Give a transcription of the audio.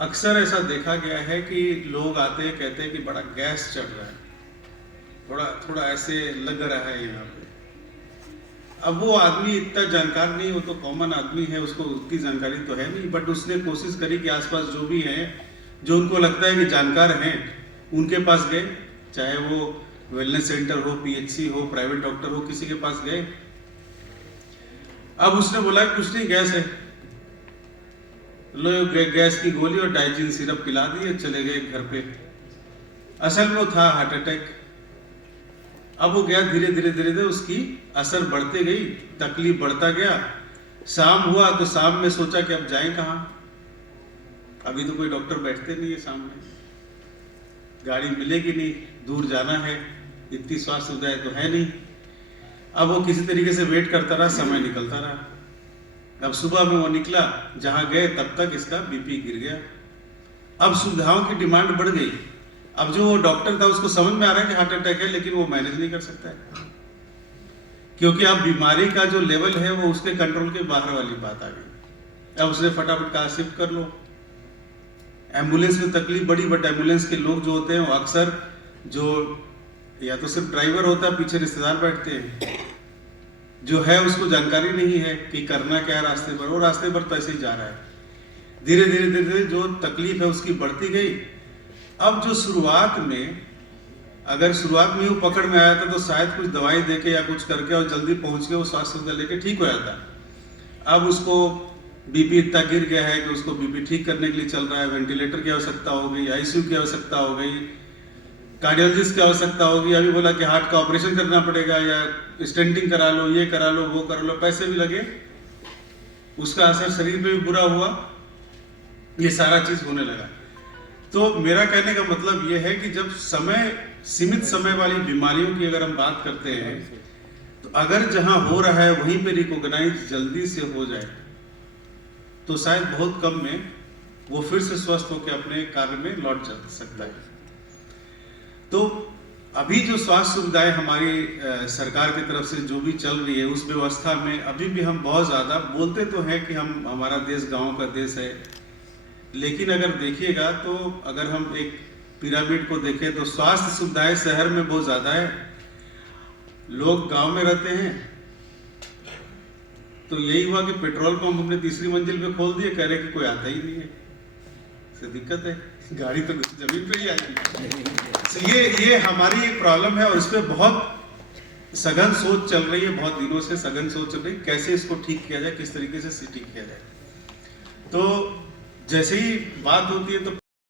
अक्सर ऐसा देखा गया है कि लोग आते हैं, कहते हैं कि बड़ा गैस चढ़ रहा है, थोड़ा थोड़ा ऐसे लग रहा है यहाँ पे। अब वो आदमी इतना जानकार नहीं, वो तो कॉमन आदमी है, उसको उतनी जानकारी तो है नहीं, बट उसने कोशिश करी कि आसपास जो भी हैं, जो उनको लगता है कि जानकार हैं, उनके पास गए। चाहे वो वेलनेस सेंटर हो, पीएचसी हो, प्राइवेट डॉक्टर हो, किसी के पास गए। अब उसने बोला कुछ नहीं, गैस है, लो गैस की गोली और डाइजिन सिरप पिला दिए, चले गए घर पे। असल में वो था हार्ट अटैक। अब वो गया, धीरे धीरे धीरे धीरे उसकी असर बढ़ते गई, तकलीफ बढ़ता गया। शाम हुआ तो शाम में सोचा कि अब जाएं कहाँ, अभी तो कोई डॉक्टर बैठते नहीं है सामने, गाड़ी मिलेगी नहीं, दूर जाना है, इतनी स्वास्थ्य सुविधाएं तो है नहीं। अब वो किसी तरीके से वेट करता रहा, समय निकलता रहा। अब सुबह में वो निकला, जहां गए तब तक इसका बीपी गिर गया। अब सुविधाओं की डिमांड बढ़ गई। अब जो वो डॉक्टर था उसको समझ में आ रहा है कि हार्ट अटैक है, लेकिन वो मैनेज नहीं कर सकता है, क्योंकि अब बीमारी का जो लेवल है वो उसके कंट्रोल के बाहर वाली बात आ गई। अब उसने फटाफट कहा शिफ्ट कर लो। एम्बुलेंस में तकलीफ बढ़ी, बट एम्बुलेंस के लोग जो होते हैं वो अक्सर, जो या तो सिर्फ ड्राइवर होता है, पीछे रिश्तेदार बैठते हैं, जो है उसको जानकारी नहीं है कि करना क्या है रास्ते पर, वो रास्ते पर तो ऐसे ही जा रहा है। धीरे धीरे धीरे धीरे जो तकलीफ है उसकी बढ़ती गई। अब जो शुरुआत में, अगर शुरुआत में वो पकड़ में आया था तो शायद कुछ दवाई देके या कुछ करके और जल्दी पहुंच के वो स्वास्थ्य सुविधा लेके ठीक हो जाता। अब उसको बीपी इतना गिर गया है कि उसको बीपी ठीक करने के लिए चल रहा है, वेंटिलेटर की आवश्यकता हो गई, आईसीयू की आवश्यकता हो गई, कार्डियोलॉजिस्ट की आवश्यकता होगी। अभी बोला कि हार्ट का ऑपरेशन करना पड़ेगा, या स्टेंटिंग करा लो, ये करा लो, वो करा लो, पैसे भी लगे, उसका असर शरीर पे भी बुरा हुआ, ये सारा चीज होने लगा। तो मेरा कहने का मतलब ये है कि जब समय, सीमित समय वाली बीमारियों की अगर हम बात करते हैं, तो अगर जहां हो रहा है वहीं पे रिकॉग्नाइज जल्दी से हो जाए तो शायद बहुत कम में वो फिर से स्वस्थ होकर अपने कार्य में लौट जा सकता है। तो अभी जो स्वास्थ्य सुविधाएं हमारी सरकार की तरफ से जो भी चल रही है, उस व्यवस्था में अभी भी हम बहुत ज़्यादा बोलते तो हैं कि हम, हमारा देश गांव का देश है, लेकिन अगर देखिएगा तो अगर हम एक पिरामिड को देखें तो स्वास्थ्य सुविधाएं शहर में बहुत ज़्यादा है, लोग गांव में रहते हैं। तो यही हुआ कि पेट्रोल पंप हमने तीसरी मंजिल पे खोल दिए, कह रहे कि कोई आता ही नहीं है, इससे दिक्कत है, गाड़ी तो जमीन पे ही आती है। तो ये हमारी एक प्रॉब्लम है, और इस पर बहुत सघन सोच चल रही है, बहुत दिनों से सघन सोच चल रही है, कैसे इसको ठीक किया जाए, किस तरीके से ठीक किया जाए। तो जैसे ही बात होती है तो